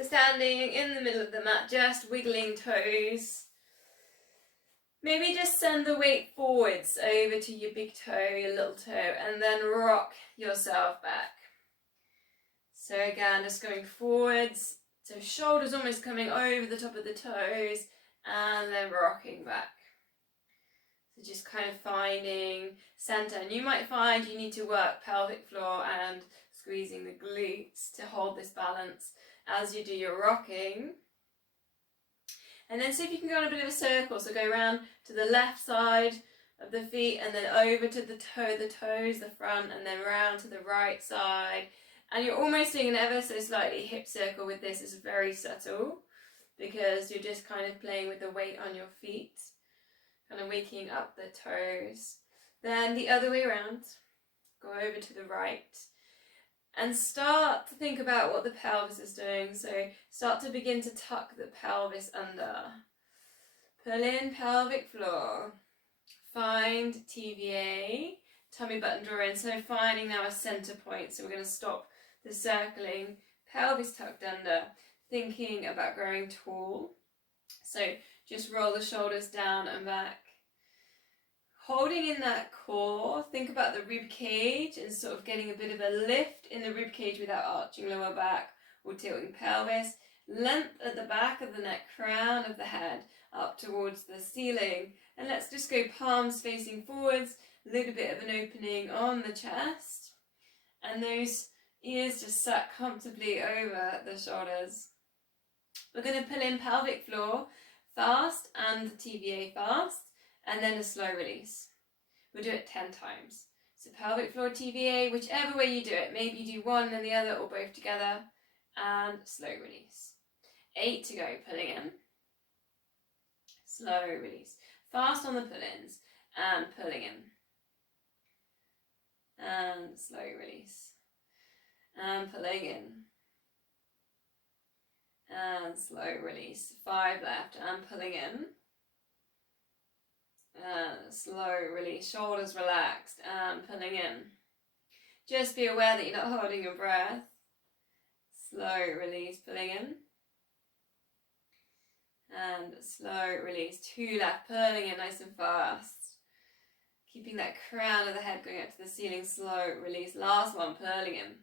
So standing in the middle of the mat, just wiggling toes. Maybe just send the weight forwards over to your big toe, your little toe, and then rock yourself back. So again, just going forwards, so shoulders almost coming over the top of the toes, and then rocking back. So just kind of finding center, and you might find you need to work pelvic floor and squeezing the glutes to hold this balance as you do your rocking. And then see if you can go on a bit of a circle, so go around to the left side of the feet and then over to the toes, the front, and then round to the right side. And you're almost doing an ever so slightly hip circle with this. It's very subtle because you're just kind of playing with the weight on your feet, kind of waking up the toes. Then the other way around, go over to the right. And start to think about what the pelvis is doing. So start to begin to tuck the pelvis under. Pull in pelvic floor. Find TVA, tummy button draw in. So finding now a center point. So we're going to stop the circling. Pelvis tucked under. Thinking about growing tall. So just roll the shoulders down and back. Holding in that core, think about the rib cage and sort of getting a bit of a lift in the rib cage without arching lower back or tilting pelvis. Length at the back of the neck, crown of the head up towards the ceiling. And let's just go palms facing forwards, a little bit of an opening on the chest. And those ears just sat comfortably over the shoulders. We're going to pull in pelvic floor fast and TVA fast. And then a slow release. We'll do it 10 times. So pelvic floor TVA, whichever way you do it. Maybe you do one and the other or both together. And slow release. 8 to go, pulling in. Slow release. Fast on the pull-ins. And pulling in. And slow release. And pulling in. And slow release. 5 left. And pulling in. And slow release, shoulders relaxed and pulling in. Just be aware that you're not holding your breath. Slow release, pulling in. And slow release, 2 left, pulling in nice and fast. Keeping that crown of the head going up to the ceiling, slow release. Last one, pulling in.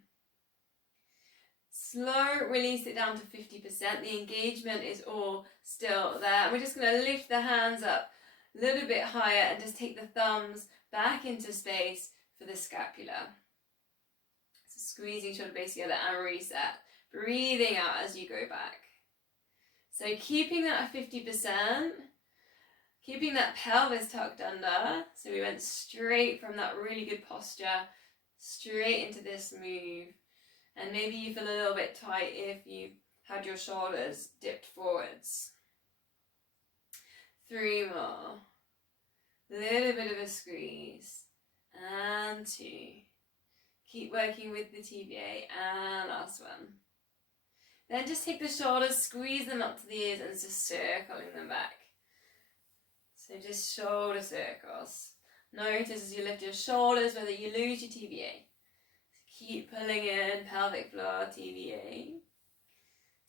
Slow release it down to 50%. The engagement is all still there. We're just going to lift the hands up a little bit higher and just take the thumbs back into space for the scapula. So squeezing shoulder base together and reset. Breathing out as you go back. So keeping that at 50%, keeping that pelvis tucked under. So we went straight from that really good posture, straight into this move. And maybe you feel a little bit tight if you had your shoulders dipped forwards. 3 more. Little bit of a squeeze. And 2. Keep working with the TVA. And last one. Then just take the shoulders, squeeze them up to the ears and just circling them back. So just shoulder circles. Notice as you lift your shoulders whether you lose your TVA. So keep pulling in pelvic floor, TVA.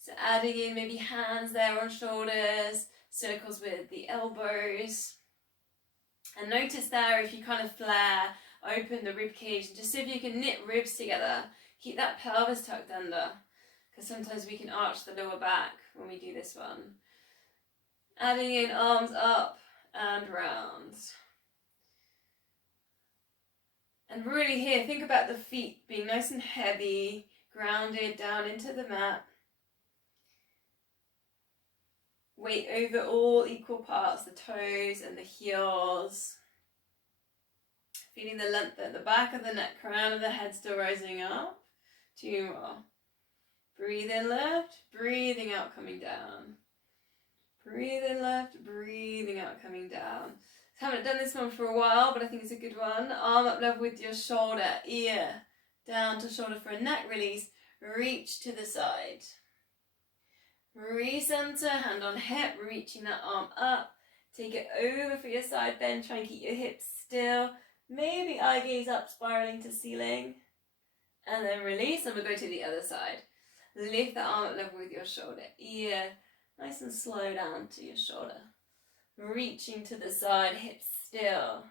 So adding in maybe hands there on shoulders. Circles with the elbows. And notice there if you kind of flare, open the rib cage and just see if you can knit ribs together. Keep that pelvis tucked under. Because sometimes we can arch the lower back when we do this one. Adding in arms up and round. And really here, think about the feet being nice and heavy, grounded down into the mat. Weight over all equal parts, the toes and the heels. Feeling the length at the back of the neck, crown of the head still rising up. 2 more. Breathe in left, breathing out, coming down. Breathe in left, breathing out, coming down. Haven't done this one for a while, but I think it's a good one. Arm up level with your shoulder, ear down to shoulder for a neck release. Reach to the side. Recenter, hand on hip, reaching that arm up. Take it over for your side bend. Try and keep your hips still. Maybe eye gaze up, spiraling to ceiling. And then release, and we'll go to the other side. Lift the arm at level with your shoulder. Ear nice and slow down to your shoulder. Reaching to the side, hips still.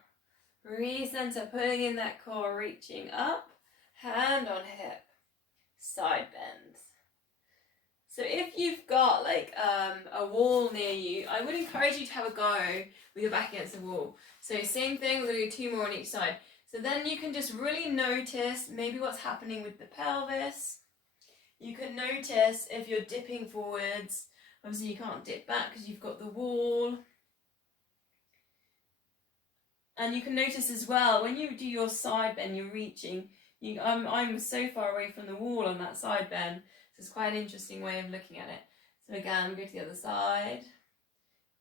Recenter, pulling in that core, reaching up, hand on hip, side bend. So if you've got like a wall near you, I would encourage you to have a go with your back against the wall. So same thing, we're going to do 2 more on each side. So then you can just really notice maybe what's happening with the pelvis. You can notice if you're dipping forwards. Obviously you can't dip back because you've got the wall. And you can notice as well, when you do your side bend, you're reaching. I'm so far away from the wall on that side bend. So it's quite an interesting way of looking at it. So again, go to the other side.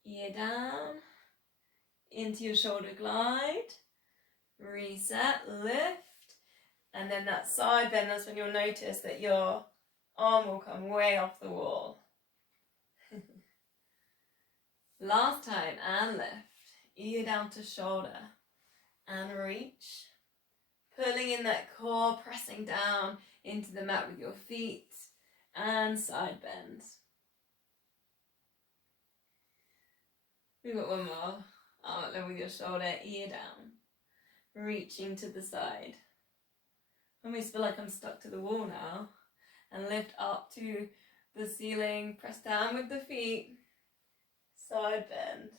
Ear down. Into your shoulder glide. Reset, lift. And then that side bend, that's when you'll notice that your arm will come way off the wall. Last time, and lift. Ear down to shoulder and reach, pulling in that core, pressing down into the mat with your feet and side bend. We've got one more. Arm at level with your shoulder, ear down, reaching to the side. I almost feel like I'm stuck to the wall now. And lift up to the ceiling, press down with the feet, side bend.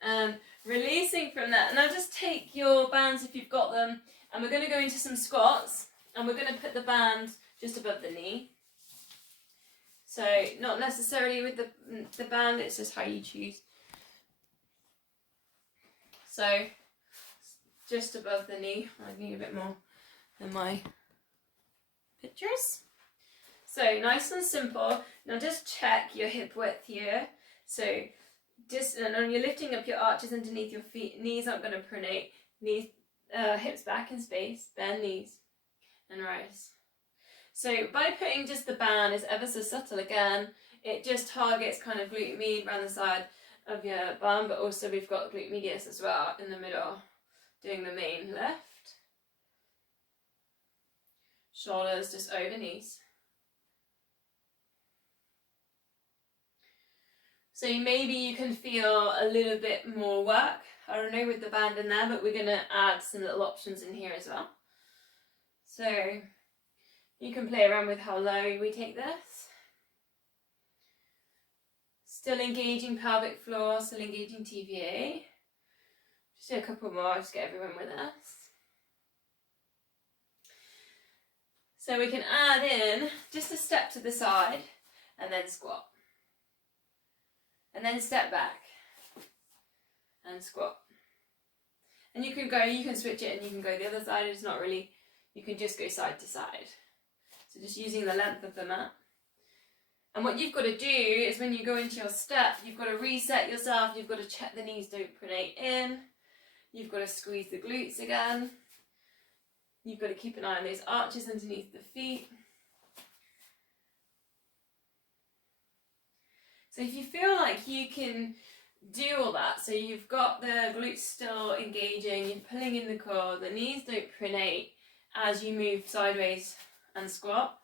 And releasing from that. Now just take your bands if you've got them, and we're going to go into some squats, and we're going to put the band just above the knee. So not necessarily with the band, it's just how you choose. So just above the knee. I need a bit more than my pictures. So nice and simple. Now just check your hip width here. So and when you're lifting up your arches underneath your feet, knees aren't going to pronate. Knees, hips back in space, bend knees, and rise. So by putting just the band, is ever so subtle again, it just targets kind of glute med around the side of your bum, but also we've got glute medius as well in the middle, doing the main lift. Shoulders just over knees. So maybe you can feel a little bit more work, I don't know, with the band in there, but we're going to add some little options in here as well. So you can play around with how low we take this. Still engaging pelvic floor, still engaging TVA. Just do a couple more, just get everyone with us. So we can add in just a step to the side and then squat. And then step back and squat. And you can switch it and you can go the other side. It's not really, you can just go side to side. So just using the length of the mat. And what you've got to do is when you go into your step, you've got to reset yourself. You've got to check the knees don't pronate in. You've got to squeeze the glutes again. You've got to keep an eye on those arches underneath the feet. So if you feel like you can do all that, so you've got the glutes still engaging, you're pulling in the core, the knees don't pronate as you move sideways and squat,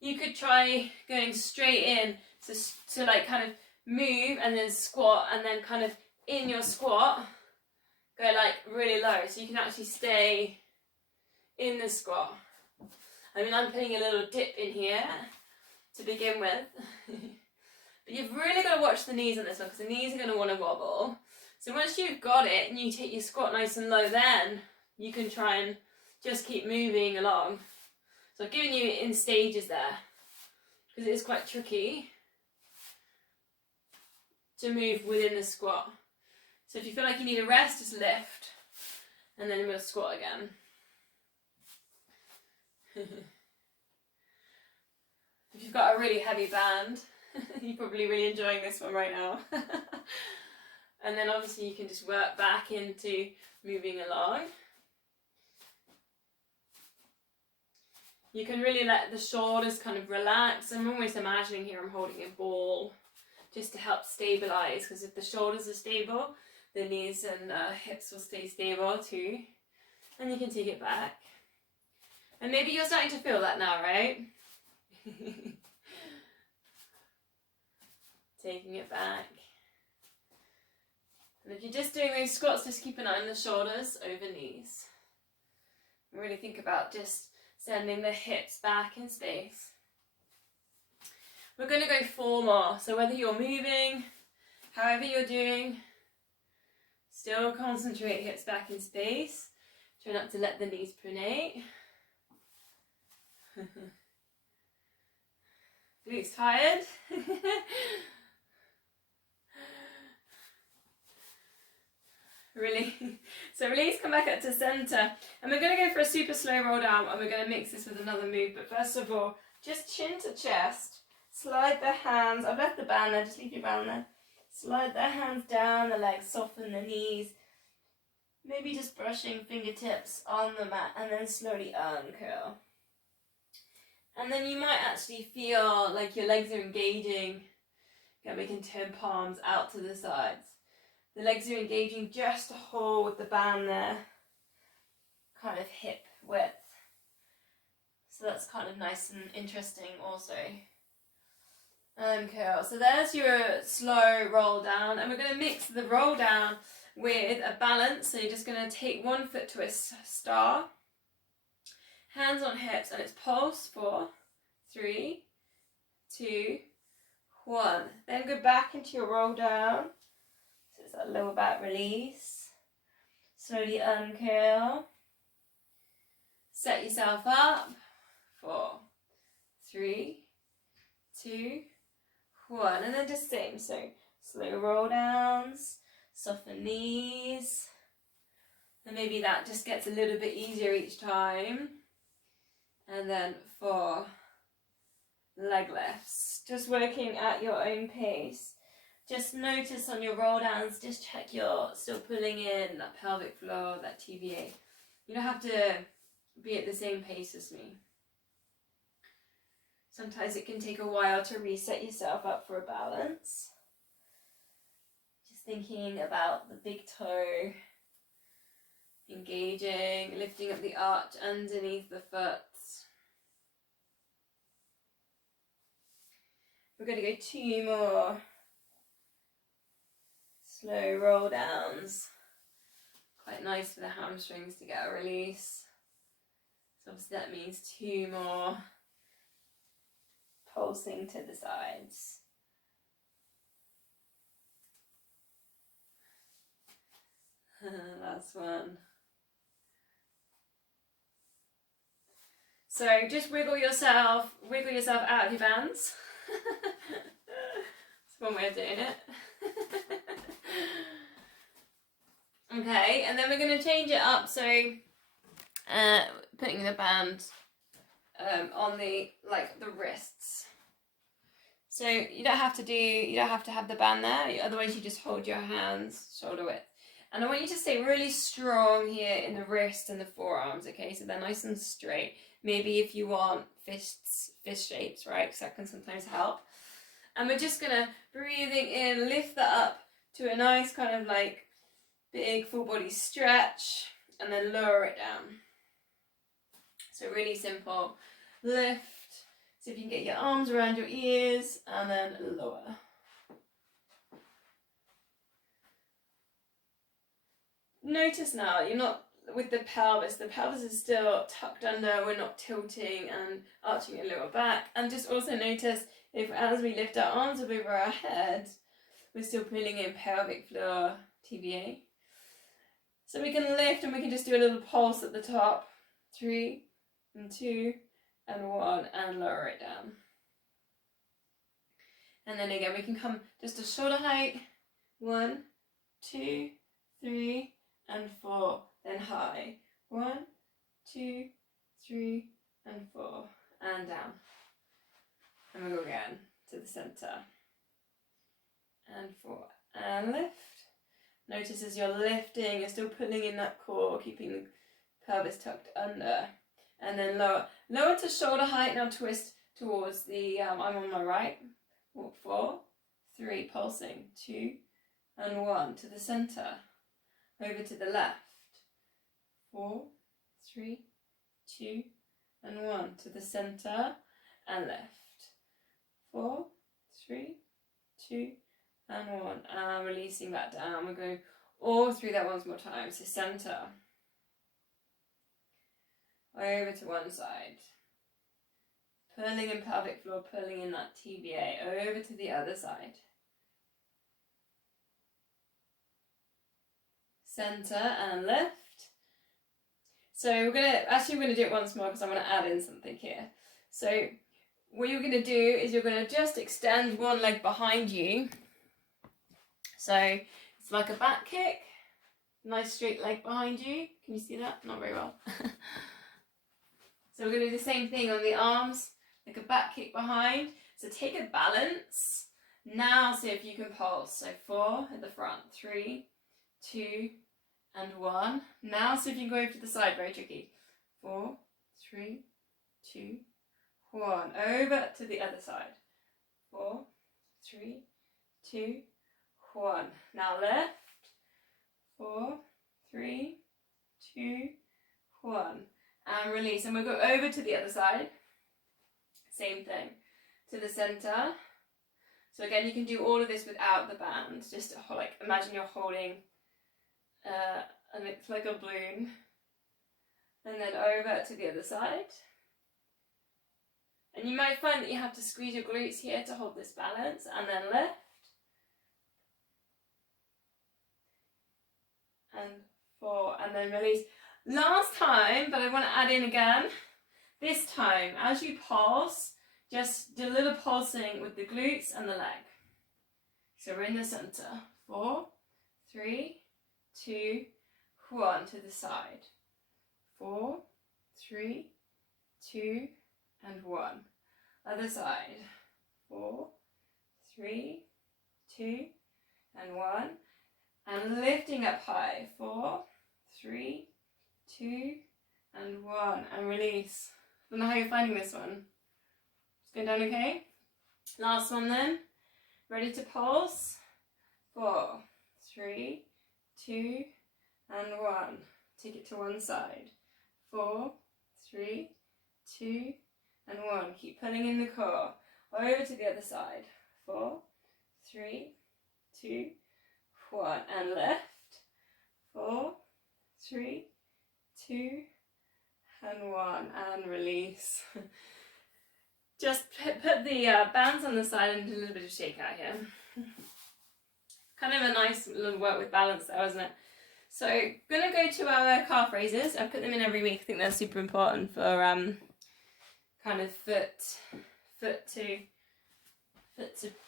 you could try going straight in to like kind of move and then squat, and then kind of in your squat go like really low, so you can actually stay in the squat. I mean, I'm putting a little dip in here to begin with. But you've really got to watch the knees on this one, because the knees are going to want to wobble. So once you've got it and you take your squat nice and low, then you can try and just keep moving along. So I've given you in stages there, because it is quite tricky to move within the squat. So if you feel like you need a rest, just lift, and then we'll squat again. If you've got a really heavy band, you're probably really enjoying this one right now. And then obviously you can just work back into moving along. You can really let the shoulders kind of relax. I'm almost imagining here I'm holding a ball just to help stabilize, because if the shoulders are stable, the knees and hips will stay stable too. And you can take it back. And maybe you're starting to feel that now, right? Taking it back. And if you're just doing those squats, just keep an eye on the shoulders over knees. And really think about just sending the hips back in space. We're going to go 4 more. So whether you're moving, however you're doing, still concentrate hips back in space. Try not to let the knees pronate. Who's tired? Really. So release, come back up to center. And we're going to go for a super slow roll down, and we're going to mix this with another move. But first of all, just chin to chest. Slide the hands. I've left the band there, just leave your band there. Slide the hands down the legs, soften the knees. Maybe just brushing fingertips on the mat, and then slowly uncurl. And then you might actually feel like your legs are engaging. Again, we can turn palms out to the sides. The legs are engaging just to hold the band there, kind of hip width. So that's kind of nice and interesting also. Curl. So there's your slow roll down, and we're going to mix the roll down with a balance. So you're just going to take one foot to a star, hands on hips, and it's pulse 4, 3, 2, 1. Then go back into your roll down. So it's that lower back release. Slowly uncurl. Set yourself up. 4, 3, 2, 1. And then just same. So slow roll downs, soften knees. And maybe that just gets a little bit easier each time. And then 4 leg lifts. Just working at your own pace. Just notice on your roll downs, just check you're still pulling in that pelvic floor, that TVA. You don't have to be at the same pace as me. Sometimes it can take a while to reset yourself up for a balance. Just thinking about the big toe, engaging, lifting up the arch underneath the foot. We're going to go 2 more. Slow roll downs. Quite nice for the hamstrings to get a release. So obviously that means 2 more. Pulsing to the sides. Last one. So just wiggle yourself out of your bands. That's one way of doing it. Okay, and then we're going to change it up. So putting the band on the wrists. So you don't have to have the band there, otherwise you just hold your hands shoulder width. And I want you to stay really strong here in the wrist and the forearms, okay? So they're nice and straight. Maybe if you want fist shapes, right? Because that can sometimes help. And we're just gonna, breathing in, lift that up to a nice kind of like big full body stretch, and then lower it down. So really simple. Lift. See if you can get your arms around your ears, and then lower. Notice now, you're not with the pelvis is still tucked under, we're not tilting and arching your lower back. And just also notice if as we lift our arms up over our head, we're still pulling in pelvic floor, TVA. So we can lift and we can just do a little pulse at the top. 3 and 2 and 1, and lower it down. And then again we can come just to shoulder height. 1, 2, 3 and 4. Then high. 1, 2, 3 and 4, and down. And we'll go again to the center. And 4 and lift. Notice as you're lifting, you're still pulling in that core, keeping the pelvis tucked under. And then lower. Lower to shoulder height. Now twist towards the, I'm on my right. Walk 4, 3, pulsing. 2 and 1 to the center. Over to the left. 4, 3, 2 and 1 to the center and left. 4, 3, 2, and 1. And releasing that down. We're going all through that once more time. So center, over to one side, pulling in pelvic floor, pulling in that TVA, over to the other side. Center and left. So we're gonna do it once more because I'm gonna add in something here. So what you're gonna do is you're gonna just extend one leg behind you. So it's like a back kick. Nice straight leg behind you. Can you see that? Not very well. So we're gonna do the same thing on the arms, like a back kick behind. So take a balance. Now see if you can pulse. So 4 at the front, 3, 2, and 1. Now see if you can go over to the side, very tricky. 4, 3, 2, 1. Over to the other side. 4, 3, 2, 1. Now left. 4, 3, 2, 1. And release. And we'll go over to the other side. Same thing. To the center. So again, you can do all of this without the band. Just like imagine you're holding and it's like a balloon. And then over to the other side. And you might find that you have to squeeze your glutes here to hold this balance. And then left. And 4. And then release. Last time, but I want to add in again. This time, as you pulse, just do a little pulsing with the glutes and the leg. So we're in the center. 4, 3, 2, 1 to the side. 4, 3, 2, and 1. Other side. 4, 3, 2, and 1. And lifting up high. 4, 3, 2, and 1. And release. I don't know how you're finding this one. It's going down okay? Last one then. Ready to pulse? 4, 3, 2, and 1. Take it to one side. 4, 3, 2, and 1. Keep pulling in the core. Over to the other side. 4, 3, 2, 1. And left. 4, 3, 2, and 1. And release. Just put the bands on the side and do a little bit of shake out here. Kind of a nice little work with balance there, isn't it? So, gonna go to our calf raises. I put them in every week. I think they're super important for kind of foot to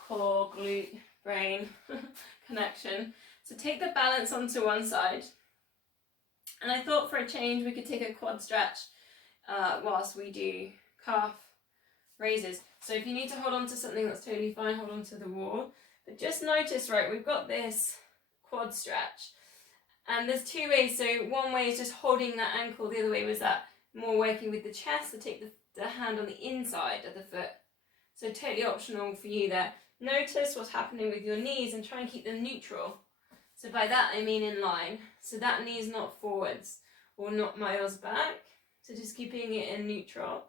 core, glute, brain connection. So take the balance onto one side. And I thought for a change we could take a quad stretch whilst we do calf raises. So if you need to hold on to something, that's totally fine, hold on to the wall. But just notice, right, we've got this quad stretch. And there's two ways. So one way is just holding that ankle, the other way was that more working with the chest to take the hand on the inside of the foot. So totally optional for you there. Notice what's happening with your knees and try and keep them neutral. So by that I mean in line. So that knee is not forwards or not miles back. So just keeping it in neutral.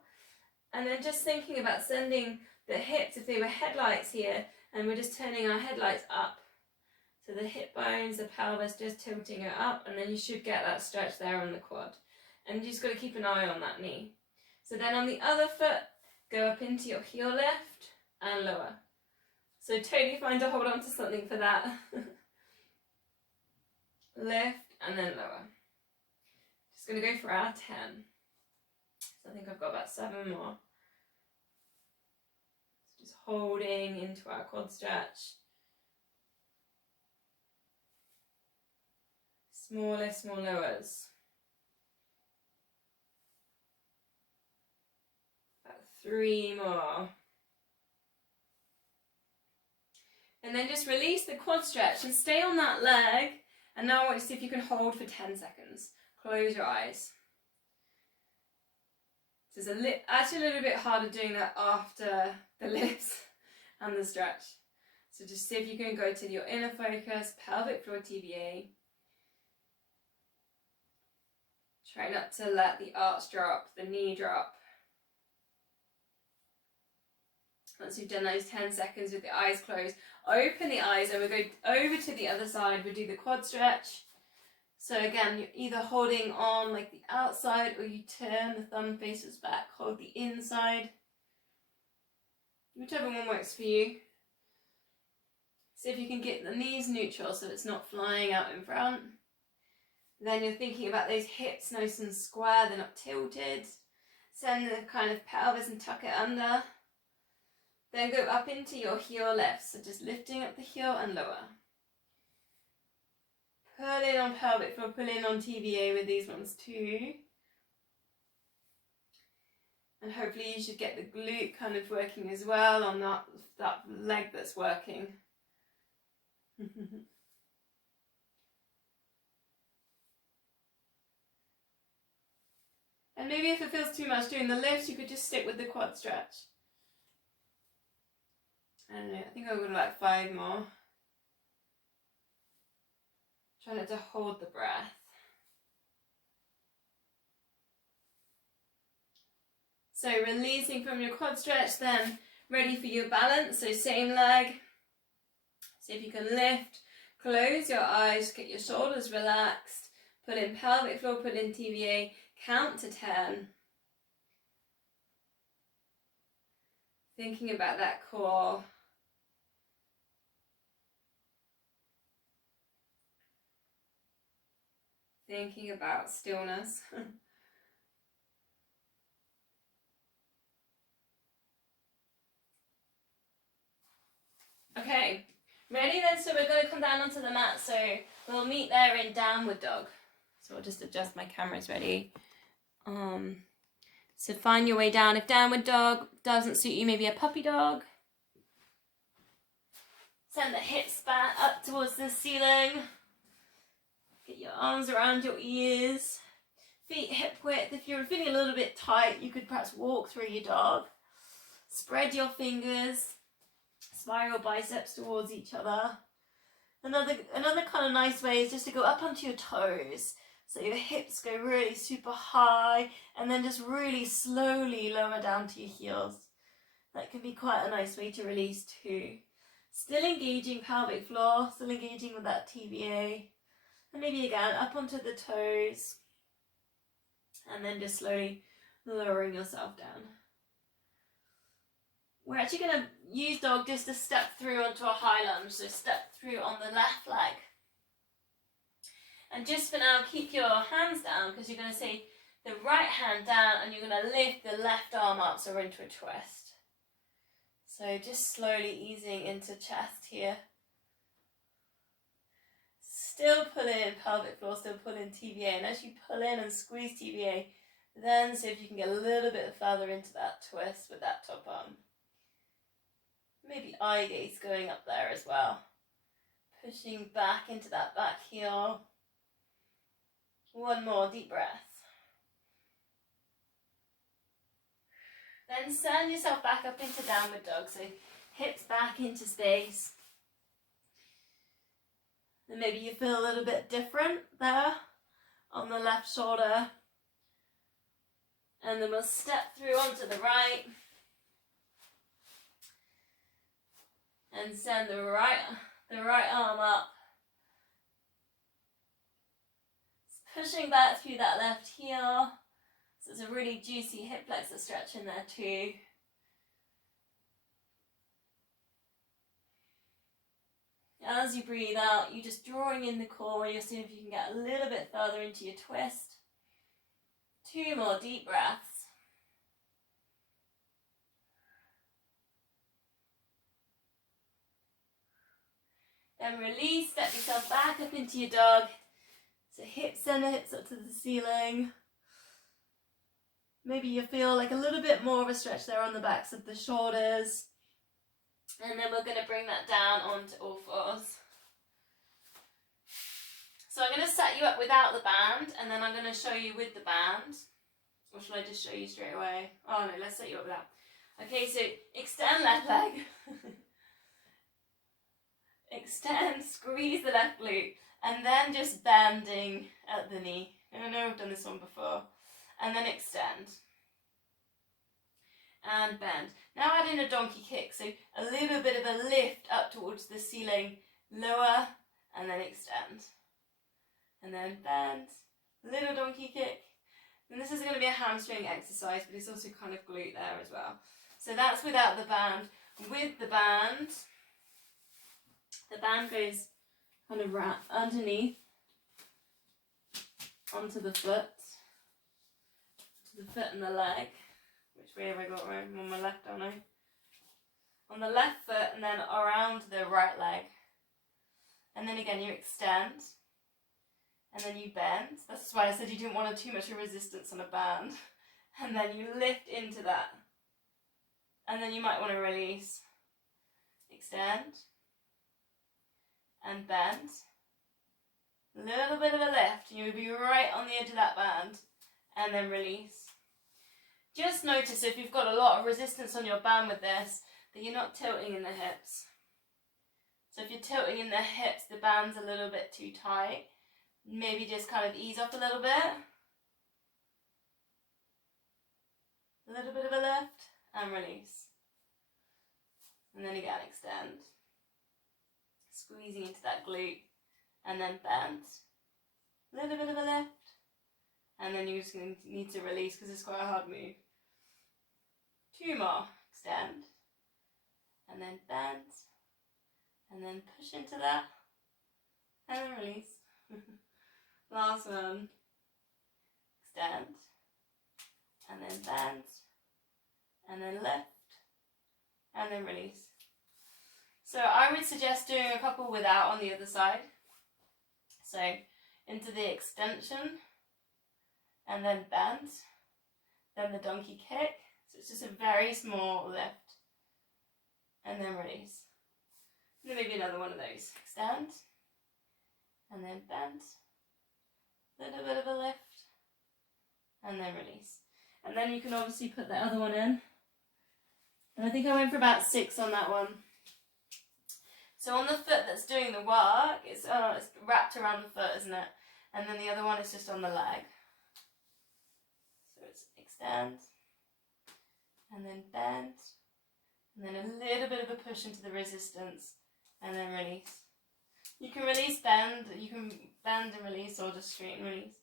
And then just thinking about sending the hips, if they were headlights here, and we're just turning our headlights up. So the hip bones, the pelvis, just tilting it up, and then you should get that stretch there on the quad. And you just got to keep an eye on that knee. So then on the other foot, go up into your heel left and lower. So totally fine to hold on to something for that. Lift and then lower. Just going to go for our 10. So I think I've got about 7 more. So just holding into our quad stretch. Small lowers. About 3 more. And then just release the quad stretch and stay on that leg. And now I want you to see if you can hold for 10 seconds. Close your eyes. So it's actually a little bit harder doing that after the lifts and the stretch. So just see if you can go to your inner focus, pelvic floor TVA. Try not to let the arch drop, the knee drop. Once you've done those 10 seconds with the eyes closed, open the eyes and we'll go over to the other side. We'll do the quad stretch. So again, you're either holding on like the outside or you turn the thumb faces back, hold the inside. Whichever one works for you. See if you can get the knees neutral so it's not flying out in front. Then you're thinking about those hips nice and square, they're not tilted. Send the kind of pelvis and tuck it under. Then go up into your heel lifts, so just lifting up the heel and lower. Pull in on pelvic floor, pull in on TVA with these ones too. And hopefully you should get the glute kind of working as well on that leg that's working. And maybe if it feels too much doing the lifts, you could just stick with the quad stretch. I don't know, I think I'll go to like 5 more. Try not to hold the breath. So releasing from your quad stretch, then ready for your balance. So same leg. See if you can lift, close your eyes, get your shoulders relaxed. Pull in pelvic floor, pull in TVA, count to 10. Thinking about that core. Thinking about stillness. Okay, ready then? So we're going to come down onto the mat. So we'll meet there in downward dog. So I'll just adjust my cameras ready. So find your way down. If downward dog doesn't suit you, maybe a puppy dog. Send the hips back up towards the ceiling. Get your arms around your ears. Feet hip width. If you're feeling a little bit tight, you could perhaps walk through your dog. Spread your fingers. Spiral biceps towards each other. Another kind of nice way is just to go up onto your toes. So your hips go really super high and then just really slowly lower down to your heels. That can be quite a nice way to release too. Still engaging pelvic floor, still engaging with that TVA. And maybe again up onto the toes. And then just slowly lowering yourself down. We're actually going to use dog just to step through onto a high lunge. So step through on the left leg. And just for now, keep your hands down because you're going to say the right hand down and you're going to lift the left arm up, so we're into a twist. So just slowly easing into chest here. Still pull in pelvic floor, still pull in TVA. And as you pull in and squeeze TVA, then see if you can get a little bit further into that twist with that top arm. Maybe eye gaze going up there as well. Pushing back into that back heel. One more deep breath. Then send yourself back up into downward dog. So hips back into space. And maybe you feel a little bit different there on the left shoulder. And then we'll step through onto the right. And send the right arm up. Pushing back through that left heel. So there's a really juicy hip flexor stretch in there too. As you breathe out, you're just drawing in the core. You'll see if you can get a little bit further into your twist. 2 more deep breaths. Then release, step yourself back up into your dog. So hips, send the hips up to the ceiling. Maybe you feel like a little bit more of a stretch there on the backs of the shoulders. And then we're going to bring that down onto all fours. So I'm going to set you up without the band, and then I'm going to show you with the band. Or should I just show you straight away? Oh no, let's set you up without. Okay, so extend left leg. Extend, squeeze the left glute, and then just bending at the knee. I know I've done this one before. And then extend. and bend. Now add in a donkey kick, so a little bit of a lift up towards the ceiling, lower, and then extend. And then bend, little donkey kick. And this is going to be a hamstring exercise, but it's also kind of glute there as well. So that's without the band. With the band goes kind of underneath onto the foot and the leg. Which way have I got? I'm on my left, don't I? On the left foot and then around the right leg. And then again you extend. And then you bend. That's why I said you didn't want too much resistance on a band. And then you lift into that. And then you might want to release. Extend. And bend. A little bit of a lift. You'll be right on the edge of that band. And then release. Just notice if you've got a lot of resistance on your band with this, that you're not tilting in the hips. So if you're tilting in the hips, the band's a little bit too tight. Maybe just kind of ease off a little bit. A little bit of a lift and release. And then again, extend. Squeezing into that glute and then bend. A little bit of a lift. And then you're just going to need to release because it's quite a hard move. 2 more. Extend. And then bend. And then push into that. And then release. Last one. Extend. And then bend. And then lift. And then release. So I would suggest doing a couple without on the other side. So into the extension. And then bend. Then the donkey kick. So it's just a very small lift. And then release. And then maybe another one of those. Extend. And then bend. Little bit of a lift. And then release. And then you can obviously put the other one in. And I think I went for about 6 on that one. So on the foot that's doing the work, it's wrapped around the foot, isn't it? And then the other one is just on the leg. So it's extend. And then bend. And then a little bit of a push into the resistance. And then release. You can release, bend, you can bend and release, or just straighten, release.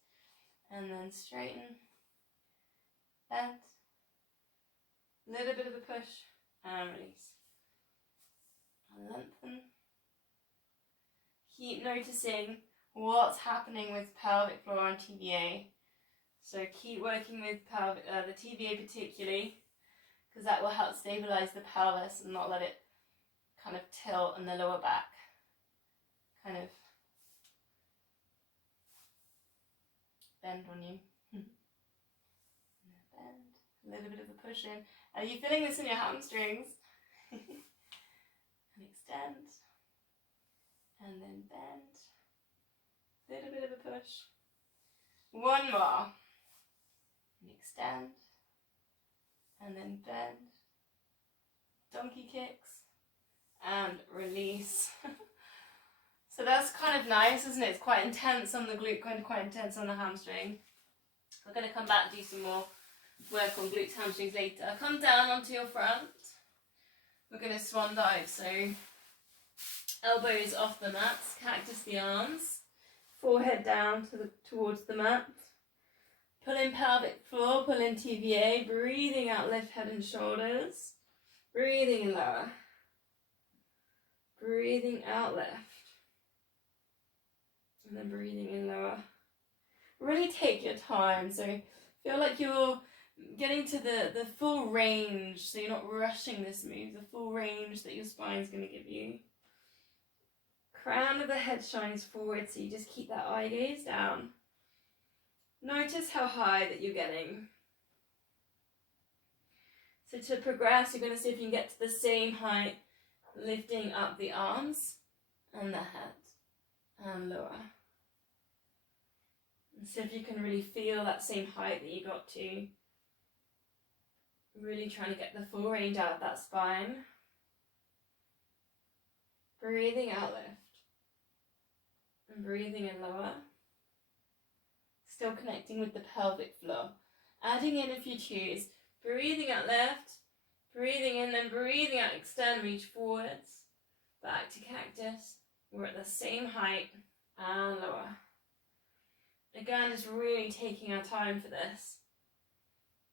And then straighten, bend, little bit of a push, and release. And lengthen. Keep noticing what's happening with pelvic floor and TVA. So keep working with the TVA particularly, because that will help stabilize the pelvis and not let it kind of tilt in the lower back. Kind of bend on you. Bend. A little bit of a push in. Are you feeling this in your hamstrings? And extend. And then bend. A little bit of a push. 1 more. And extend. And then bend. Donkey kicks. And release. So that's kind of nice, isn't it? It's quite intense on the glute, quite intense on the hamstring. We're going to come back and do some more work on glutes, hamstrings later. Come down onto your front. We're going to swan dive. So elbows off the mat, cactus the arms, forehead down towards the mat. Pull in pelvic floor, pull in TVA, breathing out, lift head and shoulders. Breathing in lower. Breathing out, left. And then breathing in lower. Really take your time, so feel like you're getting to the full range, so you're not rushing this move, the full range that your spine is going to give you. Crown of the head shines forward, so you just keep that eye gaze down. Notice how high that you're getting. So to progress, you're going to see if you can get to the same height, lifting up the arms and the head and lower. And so if you can really feel that same height that you got to, really trying to get the full range out of that spine. Breathing out, lift. And breathing in lower. Still connecting with the pelvic floor. Adding in if you choose. Breathing out, lift. Breathing in, then breathing out, extend, reach forwards. Back to cactus. We're at the same height and lower. Again, just really taking our time for this.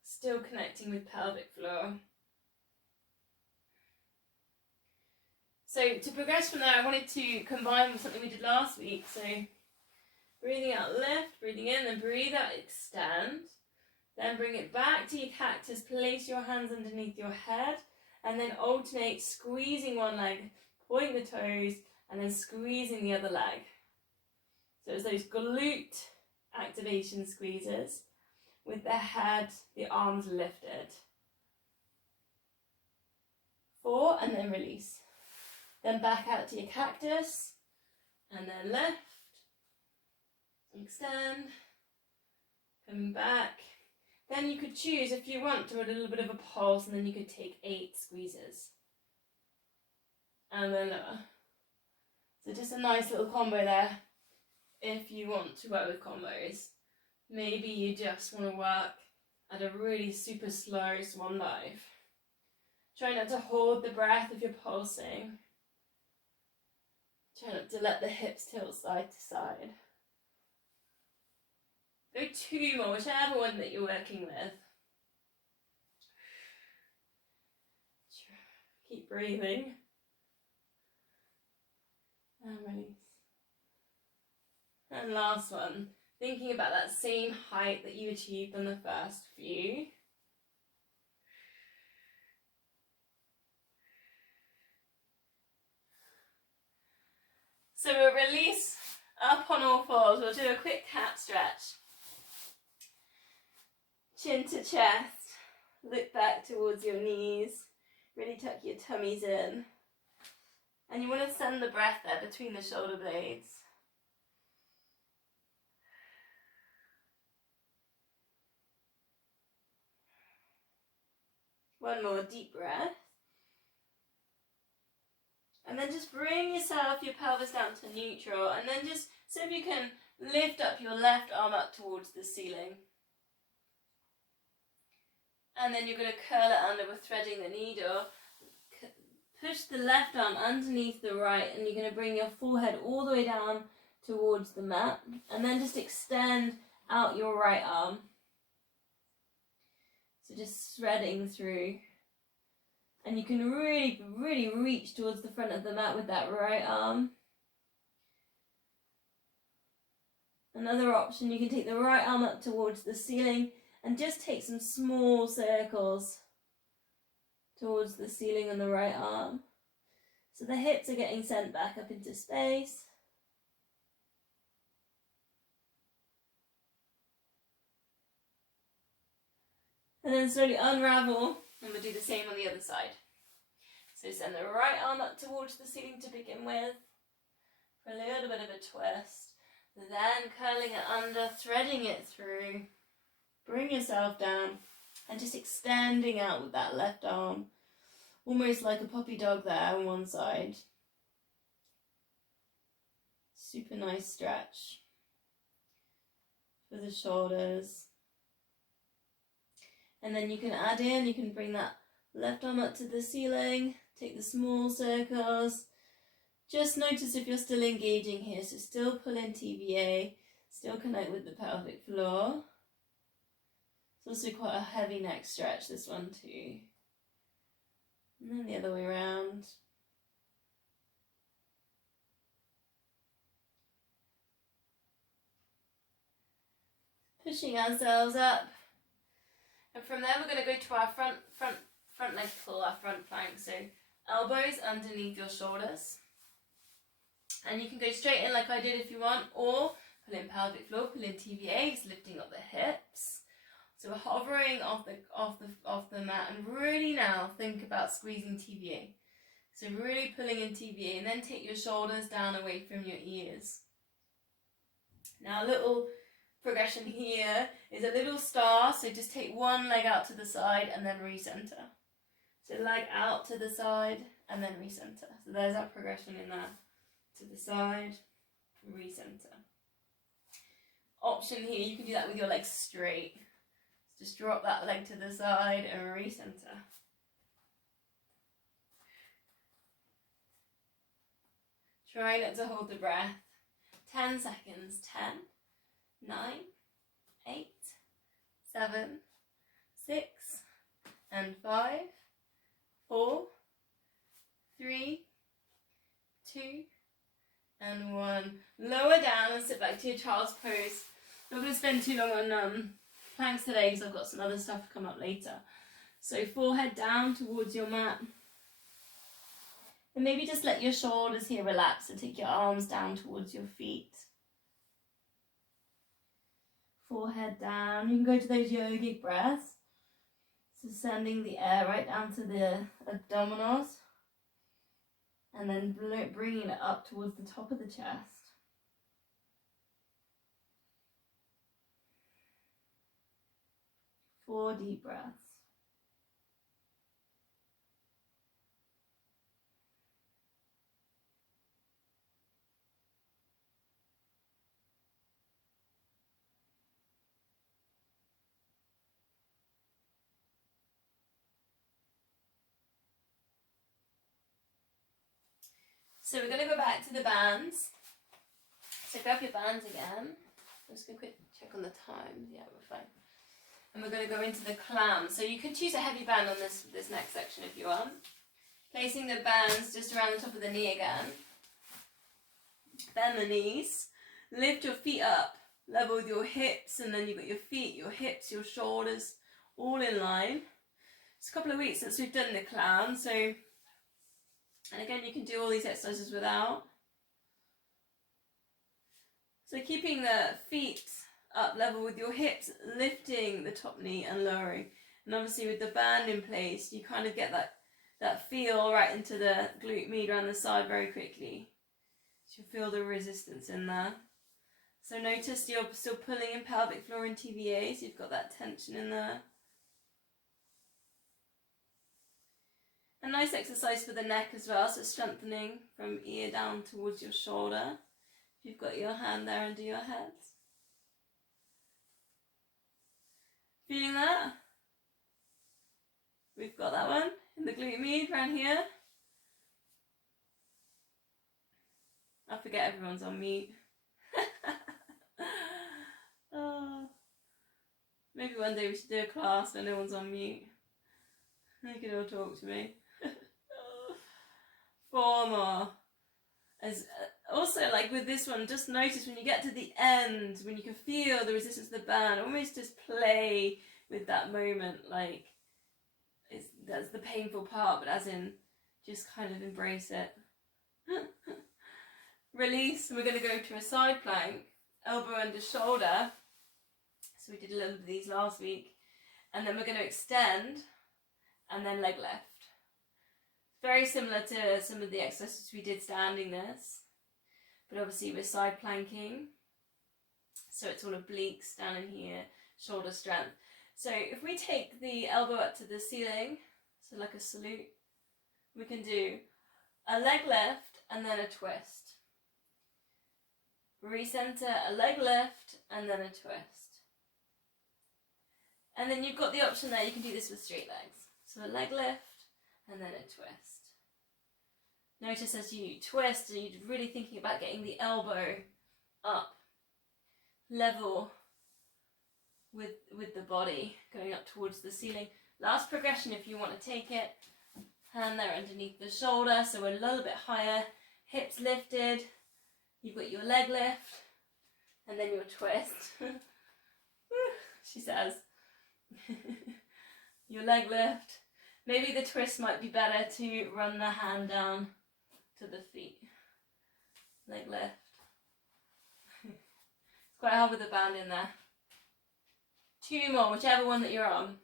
Still connecting with pelvic floor. So to progress from there, I wanted to combine with something we did last week. So breathing out, lift, breathing in, then breathe out, extend. Then bring it back to your cactus, place your hands underneath your head, and then alternate squeezing one leg, point the toes, and then squeezing the other leg. So it's those glute activation squeezes with the head, the arms lifted. 4, and then release. Then back out to your cactus, and then lift, extend, coming back. Then you could choose, if you want, to a little bit of a pulse, and then you could take 8 squeezes. And then lower. So just a nice little combo there, if you want to work with combos. Maybe you just want to work at a really super slow swan dive. Try not to hold the breath if you're pulsing. Try not to let the hips tilt side to side. Go 2 more, whichever one that you're working with. Keep breathing. And release. And last one. Thinking about that same height that you achieved on the first few. So we'll release up on all fours. We'll do a quick cat stretch. Chin to chest. Look back towards your knees. Really tuck your tummies in. And you want to send the breath there between the shoulder blades. One more deep breath. And then just bring yourself, your pelvis down to neutral. And then just, so if you can lift up your left arm up towards the ceiling. And then you're going to curl it under with threading the needle. Push the left arm underneath the right, and you're going to bring your forehead all the way down towards the mat. And then just extend out your right arm. So just threading through. And you can really, really reach towards the front of the mat with that right arm. Another option, you can take the right arm up towards the ceiling and just take some small circles towards the ceiling on the right arm. So the hips are getting sent back up into space. And then slowly unravel, and we'll do the same on the other side. So send the right arm up towards the ceiling to begin with, for a little bit of a twist. Then curling it under, threading it through. Bring yourself down, and just extending out with that left arm. Almost like a puppy dog there on one side. Super nice stretch for the shoulders. And then you can add in, you can bring that left arm up to the ceiling, take the small circles. Just notice if you're still engaging here, so still pull in TVA, still connect with the pelvic floor. It's also quite a heavy neck stretch, this one too. And then the other way around. Pushing ourselves up. And from there we're going to go to our front leg pull, our front plank. So elbows underneath your shoulders. And you can go straight in like I did if you want, or pull in pelvic floor, pull in TVA, just lifting up the hips. So we're hovering off the mat, and really now think about squeezing TVA. So really pulling in TVA, and then take your shoulders down away from your ears. Now a little progression here is a little star, so just take one leg out to the side and then recenter. So leg out to the side and then recenter. So there's our progression in there. To the side, recenter. Option here, you can do that with your legs straight. Just drop that leg to the side and recenter. Try not to hold the breath. 10 seconds. 10, 9, 8, 7, 6, and 5, 4, 3, 2, and 1. Lower down and sit back to your child's pose. I'm not going to spend too long on planks today because I've got some other stuff to come up later. So forehead down towards your mat. And maybe just let your shoulders here relax and take your arms down towards your feet. Forehead down. You can go to those yogic breaths. So sending the air right down to the abdominals. And then bringing it up towards the top of the chest. Four deep breaths. So we're going to go back to the bands. So grab your bands again. I'm just going to quick check on the time. Yeah, we're fine. And we're going to go into the clam. So you can choose a heavy band on this next section if you want. Placing the bands just around the top of the knee again. Bend the knees. Lift your feet up. Level with your hips, and then you've got your feet, your hips, your shoulders all in line. It's a couple of weeks since we've done the clam, so, and again you can do all these exercises without. So keeping the feet up level with your hips, lifting the top knee and lowering. And obviously with the band in place, you kind of get that feel right into the glute med around the side very quickly. So you feel the resistance in there. So notice you're still pulling in pelvic floor and TVA, so you've got that tension in there. A nice exercise for the neck as well, so strengthening from ear down towards your shoulder. If you've got your hand there under your head. Feeling that? We've got that one in the glute med around here. I forget everyone's on mute. Oh, maybe one day we should do a class where no one's on mute. They can all talk to me. 4 more. As also, like with this one, just notice when you get to the end, when you can feel the resistance of the band, almost just play with that moment. Like that's the painful part, but as in just kind of embrace it. Release. We're going to go to a side plank, elbow under shoulder. So we did a little of these last week, and then we're going to extend and then leg lift. Very similar to some of the exercises we did standing this, but obviously we're side planking, so it's all obliques down in here, shoulder strength. So if we take the elbow up to the ceiling, so like a salute, we can do a leg lift and then a twist. Recenter, a leg lift and then a twist. And then you've got the option there, you can do this with straight legs. So a leg lift and then a twist. Notice as you twist, and you're really thinking about getting the elbow up, level with the body, going up towards the ceiling. Last progression, if you want to take it, hand there underneath the shoulder, so we're a little bit higher, hips lifted, you've got your leg lift, and then your twist. She says. Your leg lift. Maybe the twist might be better to run the hand down to the feet. Leg lift. It's quite hard with the band in there. 2 more, whichever one that you're on.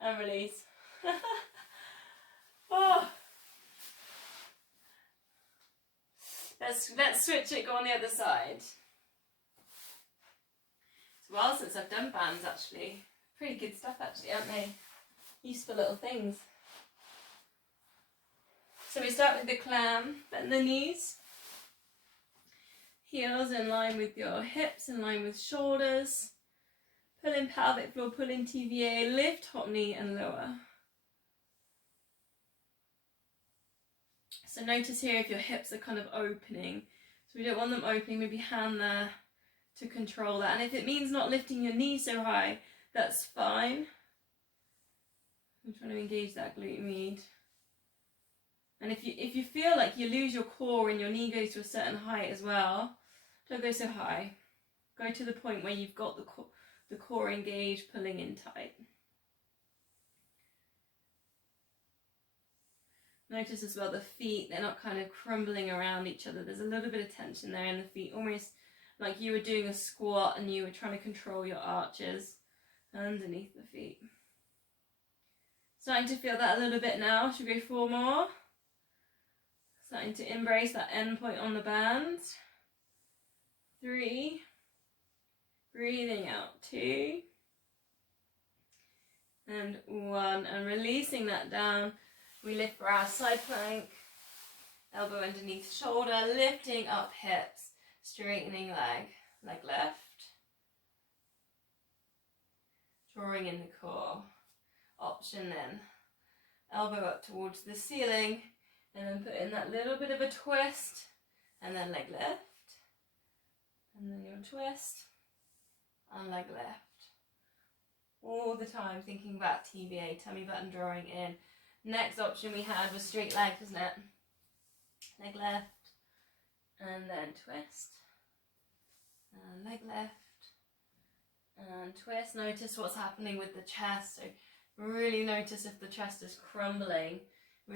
And release. Oh. Let's switch it, go on the other side. It's a while since I've done bands actually. Pretty good stuff actually, aren't they? Useful little things. So we start with the clam, bend the knees. Heels in line with your hips, in line with shoulders. Pull in pelvic floor, pull in TVA, lift top knee and lower. So notice here if your hips are kind of opening. So we don't want them opening, maybe hand there to control that. And if it means not lifting your knee so high, that's fine. I'm trying to engage that glute med. And if you feel like you lose your core and your knee goes to a certain height as well, don't go so high. Go to the point where you've got the core engaged, pulling in tight. Notice as well the feet, they're not kind of crumbling around each other. There's a little bit of tension there in the feet, almost like you were doing a squat and you were trying to control your arches underneath the feet. Starting to feel that a little bit now. Should we go 4 more? Starting to embrace that end point on the band. 3. Breathing out. 2. And 1. And releasing that down. We lift for our side plank. Elbow underneath shoulder. Lifting up hips. Straightening leg. Leg left. Drawing in the core. Option then. Elbow up towards the ceiling. And then put in that little bit of a twist. And then leg left. And then your twist. And leg left. All the time thinking about TVA, tummy button drawing in. Next option we had was straight leg, wasn't it? Leg left. And then twist. And leg left. And twist. Notice what's happening with the chest. So really notice if the chest is crumbling.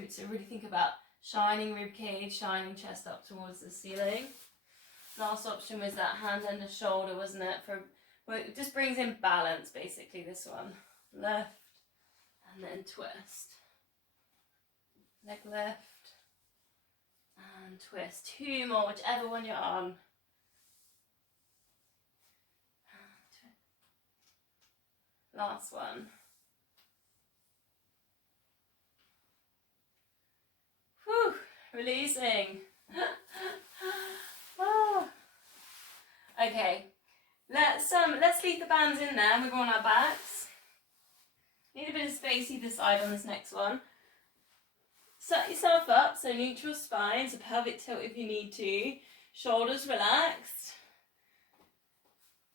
So really think about shining rib cage, shining chest up towards the ceiling. Last option was that hand under shoulder, wasn't it? Well, it just brings in balance, basically, this one. Left, and then twist. Leg left, and twist. 2 more, whichever one you're on. Last one. Whew, releasing. Oh. Okay, let's leave the bands in there and we go on our backs. Need a bit of space either side on this next one. Set yourself up, so neutral spine, so pelvic tilt if you need to. Shoulders relaxed.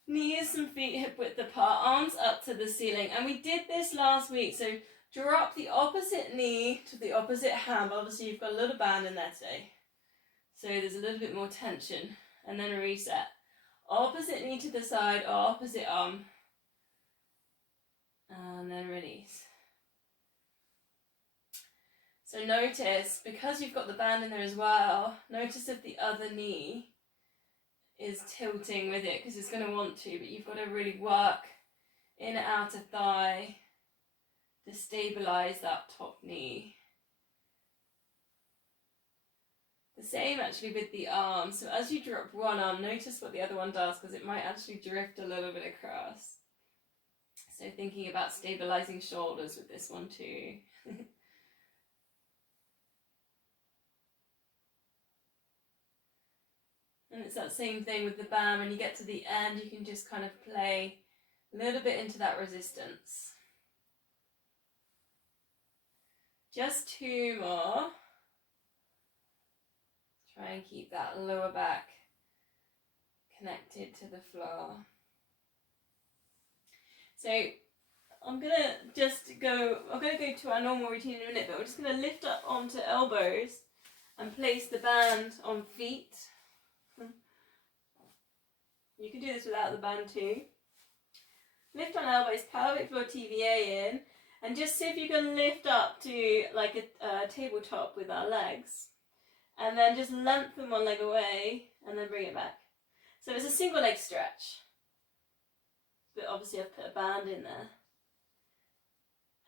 Knees and feet hip width apart, arms up to the ceiling. And we did this last week, so drop the opposite knee to the opposite hand. Obviously you've got a little band in there today, so there's a little bit more tension. And then reset. Opposite knee to the side, opposite arm. And then release. So notice, because you've got the band in there as well, notice if the other knee is tilting with it, because it's going to want to, but you've got to really work inner outer thigh to stabilise that top knee. The same actually with the arm. So as you drop one arm, notice what the other one does, because it might actually drift a little bit across. So thinking about stabilising shoulders with this one too. And it's that same thing with the band. When you get to the end, you can just kind of play a little bit into that resistance. Just 2 more. Try and keep that lower back connected to the floor. So I'm going to go to our normal routine in a minute, but we're just going to lift up onto elbows and place the band on feet. You can do this without the band too. Lift on elbows, pelvic floor TVA in, and just see if you can lift up to like a tabletop with our legs. And then just lengthen one leg away and then bring it back. So it's a single leg stretch. But obviously I've put a band in there.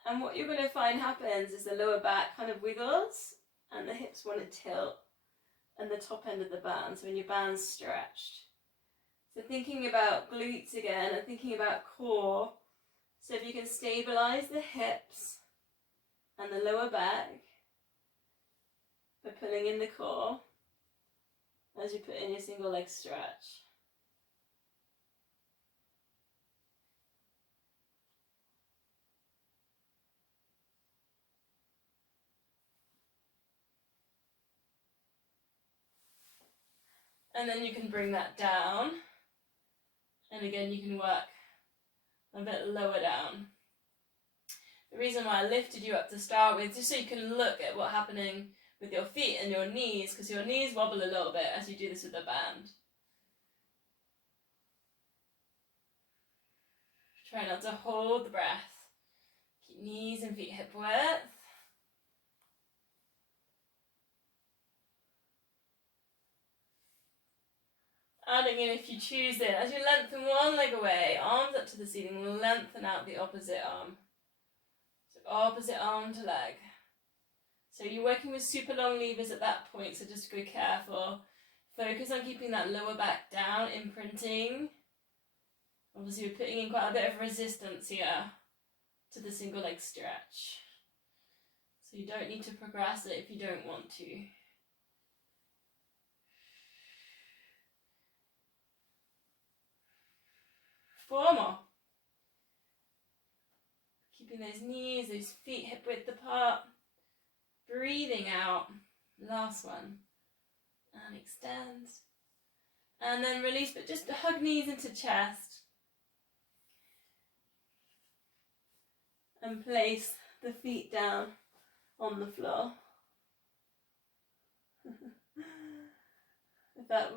And what you're going to find happens is the lower back kind of wiggles and the hips want to tilt and the top end of the band. So when your band's stretched. So thinking about glutes again and thinking about core. So if you can stabilise the hips and the lower back by pulling in the core as you put in your single leg stretch. And then you can bring that down. And again, you can work a bit lower down. The reason why I lifted you up to start with, just so you can look at what's happening with your feet and your knees, because your knees wobble a little bit as you do this with the band. Try not to hold the breath. Keep knees and feet hip width. Adding in, if you choose it, as you lengthen one leg away, arms up to the ceiling, lengthen out the opposite arm. So opposite arm to leg. So you're working with super long levers at that point, so just be careful. Focus on keeping that lower back down, imprinting. Obviously we're putting in quite a bit of resistance here to the single leg stretch. So you don't need to progress it if you don't want to. 4 more. Keeping those knees, those feet hip width apart. Breathing out. Last one. And extend. And then release, but just hug knees into chest. And place the feet down on the floor. In fact,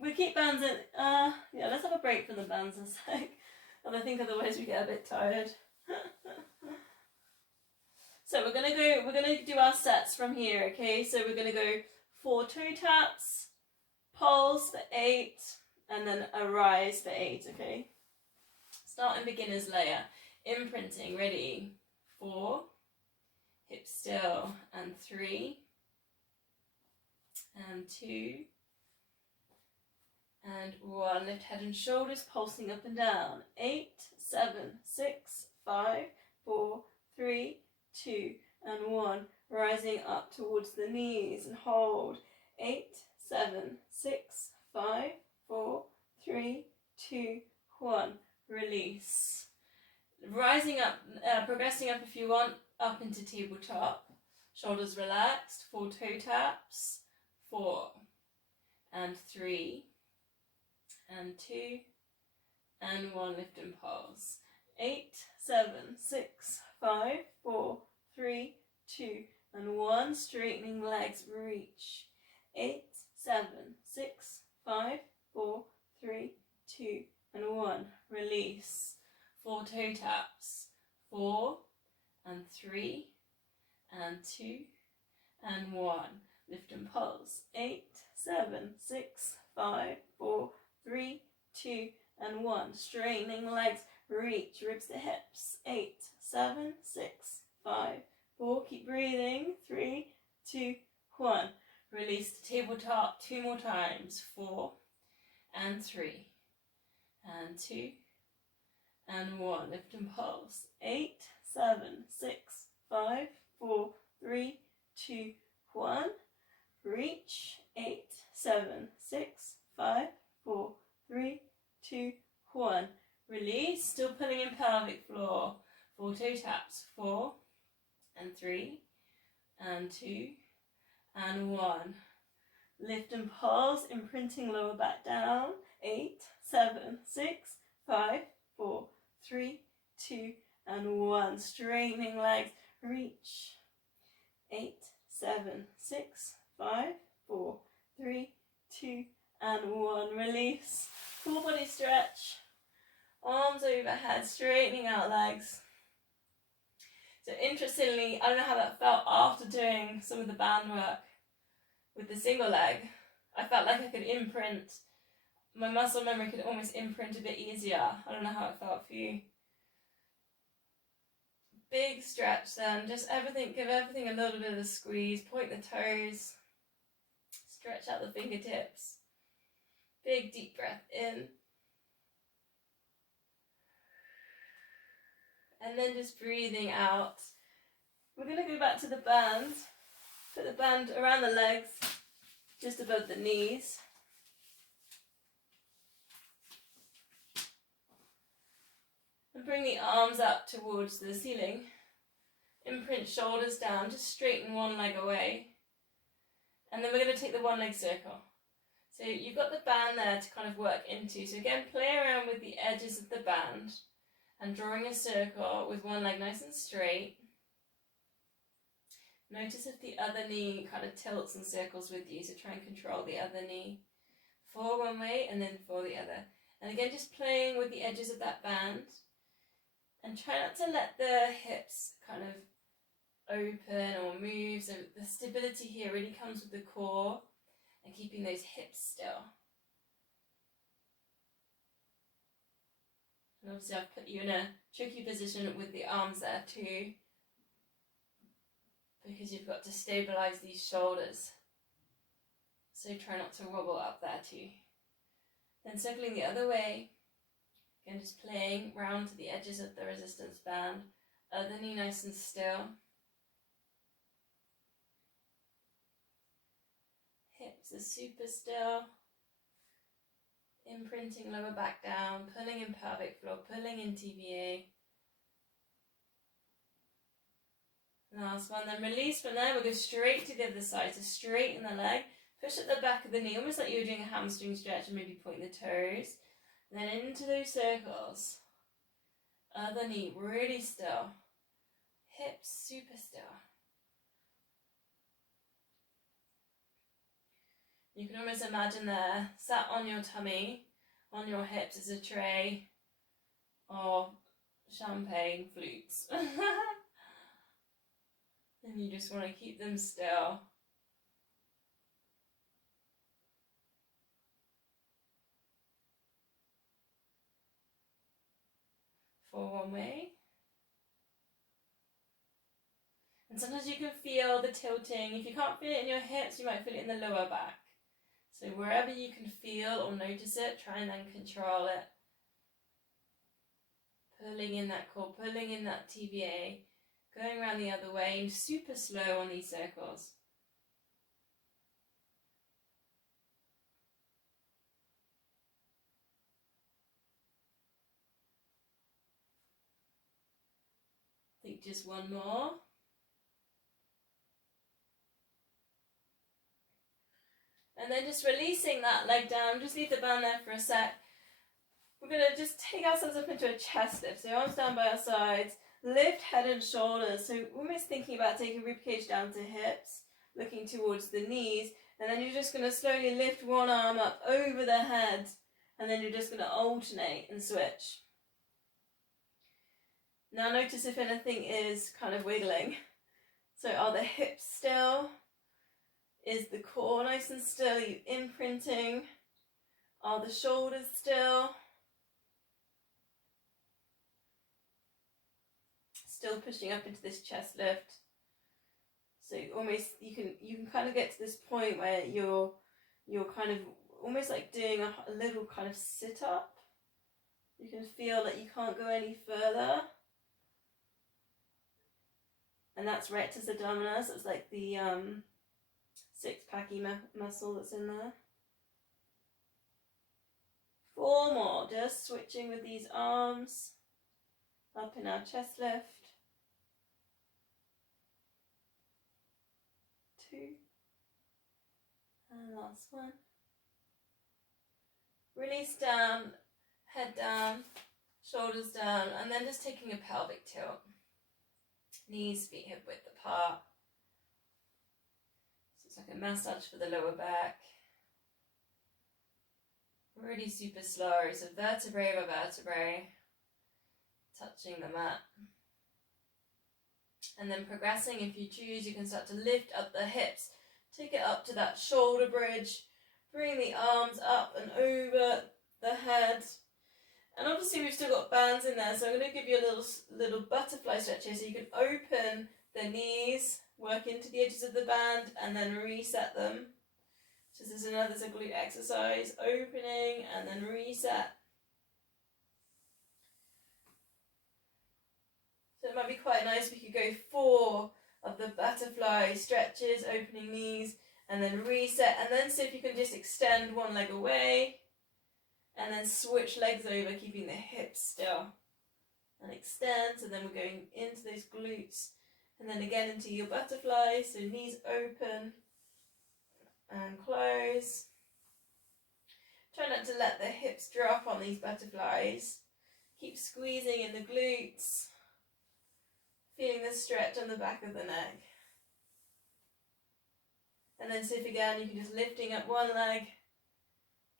we keep bands in, yeah, let's have a break from the bands a sec. And I think otherwise we get a bit tired. So we're gonna do our sets from here, okay? So we're gonna go 4 toe taps, pulse for 8, and then a rise for 8, okay? Start in beginner's layer. Imprinting, ready? 4, hip still, and 3, and 2, and 1. Lift head and shoulders, pulsing up and down. 8, 7, 6, 5, 4, 3, 2, and 1. Rising up towards the knees and hold. 8, 7, 6, 5, 4, 3, 2, 1. Release. Rising up, progressing up if you want, up into tabletop. Shoulders relaxed. 4 toe taps. 4, and 3, and 2, and 1. Lift and pulse. 8, 7, 6, 5, 4, 3, 2, and 1. Straightening legs, reach. 8, 7, 6, 5, 4, 3, 2, and 1. Release. 4 toe taps. 4, and 3, and 2, and 1. Lift and pulse. 8, 7, 6, 5, 4, 3, 2, and 1. Straightening legs, reach, ribs to hips. 8, 7, 6, 5, 4. Keep breathing. 3, 2, 1. Release to tabletop 2 more times. 4, and 3, and 2, and 1. Lift and pulse. 8, 7, 6, 5, 4, 3, 2, 1. Reach. 8, 7, 6, 5, 4, 3, 2, 1. Release. Still pulling in pelvic floor. 4 toe taps. 4, and 3, and 2, and 1. Lift and pulse, imprinting lower back down. 8, 7, 6, 5, 4, 3, 2, and 1. Straightening legs, reach. 8, 7, 6, 5, 4, 3, 2, and 1. Release. Full body stretch. Arms overhead, straightening out legs. So interestingly, I don't know how that felt after doing some of the band work with the single leg. I felt like I could imprint, my muscle memory could almost imprint a bit easier. I don't know how it felt for you. Big stretch then, just everything, give everything a little bit of a squeeze, point the toes, stretch out the fingertips. Big deep breath in. And then just breathing out. We're going to go back to the band. Put the band around the legs. just above the knees. And bring the arms up towards the ceiling. Imprint shoulders down, just straighten one leg away. And then we're going to take the one leg circle. So you've got the band there to kind of work into. So again, play around with the edges of the band and drawing a circle with one leg nice and straight. Notice if the other knee kind of tilts and circles with you, so try and control the other knee. For one way and then for the other. And again, just playing with the edges of that band. And try not to let the hips kind of open or move. So the stability here really comes with the core and keeping those hips still. And obviously I've put you in a tricky position with the arms there too, because you've got to stabilise these shoulders. So try not to wobble up there too. Then circling the other way. Again, just playing round to the edges of the resistance band. Other knee nice and still. Hips are super still. Imprinting lower back down, pulling in pelvic floor, pulling in TVA. Last one, then release from there. We'll go straight to the other side. So straighten the leg, push at the back of the knee, almost like you were doing a hamstring stretch, and maybe point the toes. Then into those circles. Other knee really still. Hips super still. You can almost imagine there, sat on your tummy, on your hips is a tray of champagne flutes. And you just want to keep them still. For one way. And sometimes you can feel the tilting. If you can't feel it in your hips, you might feel it in the lower back. So wherever you can feel or notice it, try and then control it. Pulling in that core, pulling in that TVA, going around the other way, and super slow on these circles. I think just one more. And then just releasing that leg down, just leave the band there for a sec. We're going to just take ourselves up into a chest lift. So arms down by our sides, lift head and shoulders. So almost thinking about taking ribcage down to hips, looking towards the knees. And then you're just going to slowly lift one arm up over the head. And then you're just going to alternate and switch. Now notice if anything is kind of wiggling. So are the hips still? Is the core nice and still? Are you imprinting? Are the shoulders still? Still pushing up into this chest lift. So almost you can kind of get to this point where you're kind of almost like doing a little kind of sit up. You can feel that you can't go any further. And that's rectus abdominis. It's like the six-packy muscle that's in there. 4 more, just switching with these arms up in our chest lift. 2, and last one. Release down, head down, shoulders down, and then just taking a pelvic tilt. Knees, feet hip width apart. So it's like a massage for the lower back. Really super slow, so vertebrae by vertebrae, touching the mat. And then progressing, if you choose, you can start to lift up the hips, take it up to that shoulder bridge, bring the arms up and over the head. And obviously we've still got bands in there, so I'm going to give you a little butterfly stretch here, so you can open the knees, work into the edges of the band, and then reset them. So this is another glute exercise, opening and then reset. So it might be quite nice if we could go 4 of the butterfly stretches, opening knees, and then reset, and then see if you can just extend one leg away, and then switch legs over, keeping the hips still, and extend. So then we're going into those glutes, and then again into your butterfly, so knees open and close. Try not to let the hips drop on these butterflies. Keep squeezing in the glutes, feeling the stretch on the back of the neck. And then see if again you can just lifting up one leg,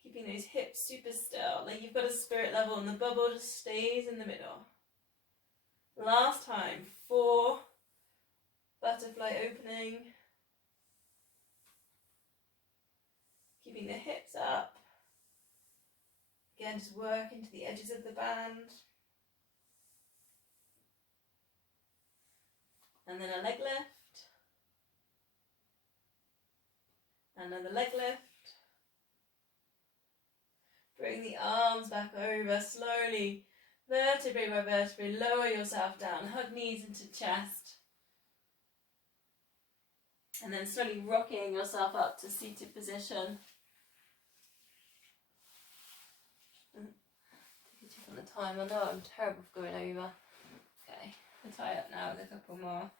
keeping those hips super still, like you've got a spirit level and the bubble just stays in the middle. Last time, 4, butterfly opening, keeping the hips up. Again, just work into the edges of the band. And then a leg lift. Another leg lift. Bring the arms back over slowly, vertebrae by vertebrae. Lower yourself down, hug knees into chest. And then slowly rocking yourself up to seated position. Take a check on the time. I know I'm terrible for going over. Okay, I'll tie up now with a couple more.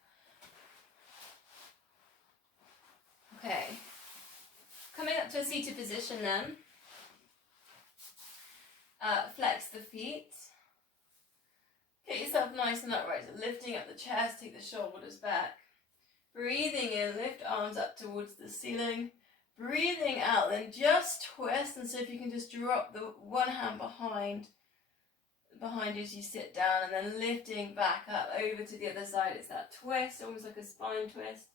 Okay, coming up to a seated position then. Flex the feet. Get yourself nice and upright. So lifting up the chest, take the shoulders back. Breathing in, lift arms up towards the ceiling. Breathing out, then just twist, and so if you can just drop the one hand behind you as you sit down, and then lifting back up over to the other side. It's that twist, almost like a spine twist.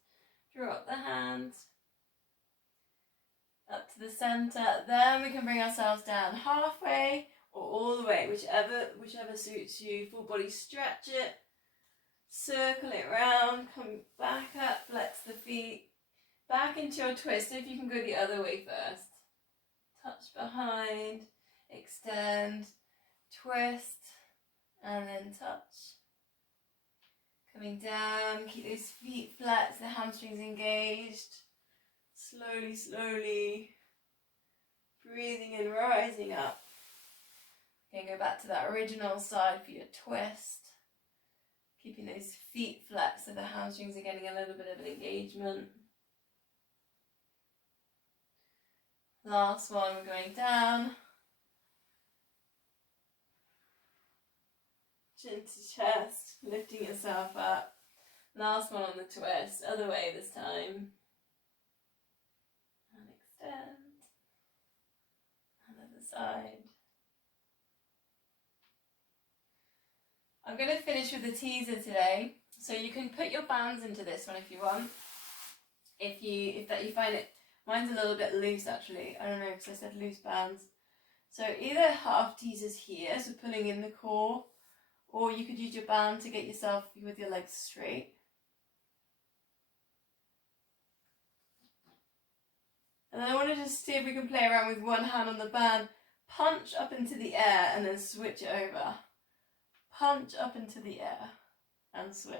Drop the hands up to the center. Then we can bring ourselves down halfway or all the way, whichever suits you. Full body stretch it. Circle it round, come back up, flex the feet, back into your twist. If you can go the other way first. Touch behind, extend, twist, and then touch. Coming down, keep those feet flat, the hamstrings engaged. Slowly, slowly, breathing in, rising up. Okay, go back to that original side for your twist. Keeping those feet flat so the hamstrings are getting a little bit of an engagement. Last one, we're going down. Chin to chest, lifting yourself up. Last one on the twist, other way this time. And extend. And other side. I'm going to finish with a teaser today, so you can put your bands into this one if you want. If you find it, mine's a little bit loose actually. I don't know because I said loose bands. So either half teasers here, so pulling in the core, or you could use your band to get yourself with your legs straight. And then I want to just see if we can play around with one hand on the band, punch up into the air and then switch it over. Punch up into the air and switch.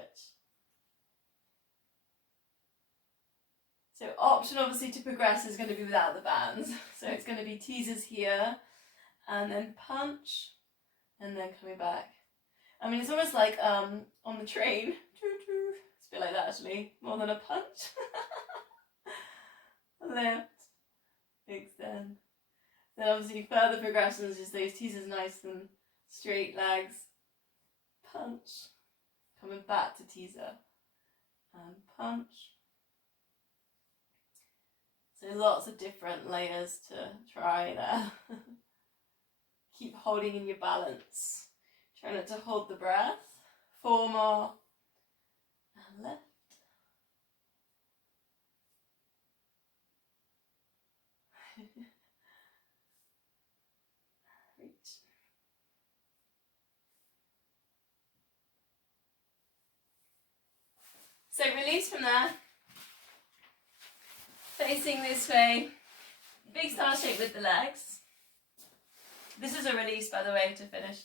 So option obviously to progress is going to be without the bands. So it's going to be teasers here and then punch and then coming back. I mean, it's almost like on the train. It's a bit like that actually, more than a punch. Lift, extend. Then obviously further progressions, just those teasers nice and straight legs. Punch, coming back to teaser, and punch. So lots of different layers to try there. Keep holding in your balance. Try not to hold the breath. 4 more. And lift. Reach. So release from there. Facing this way. Big star shape with the legs. This is a release, by the way, to finish.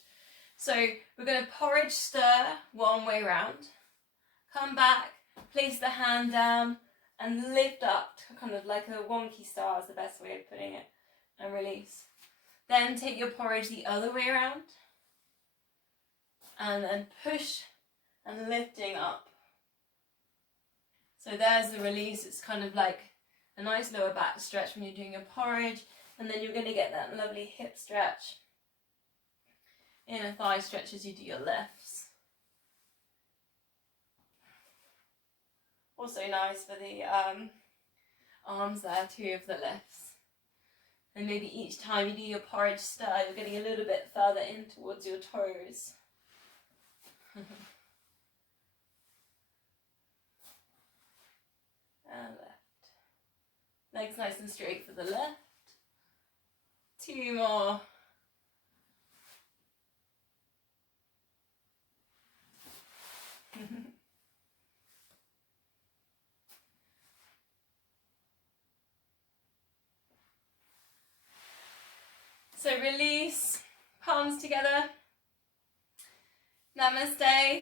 So we're going to porridge stir one way round. Come back, place the hand down, and lift up, kind of like a wonky star is the best way of putting it, and release. Then take your porridge the other way around, and then push and lifting up. So there's the release. It's kind of like a nice lower back stretch when you're doing your porridge, and then you're going to get that lovely hip stretch, inner thigh stretch as you do your lifts. Also nice for the arms there too of the lifts. And maybe each time you do your porridge stir, you're getting a little bit further in towards your toes. And left. Legs nice and straight for the left. 2 more. So release, palms together. Namaste.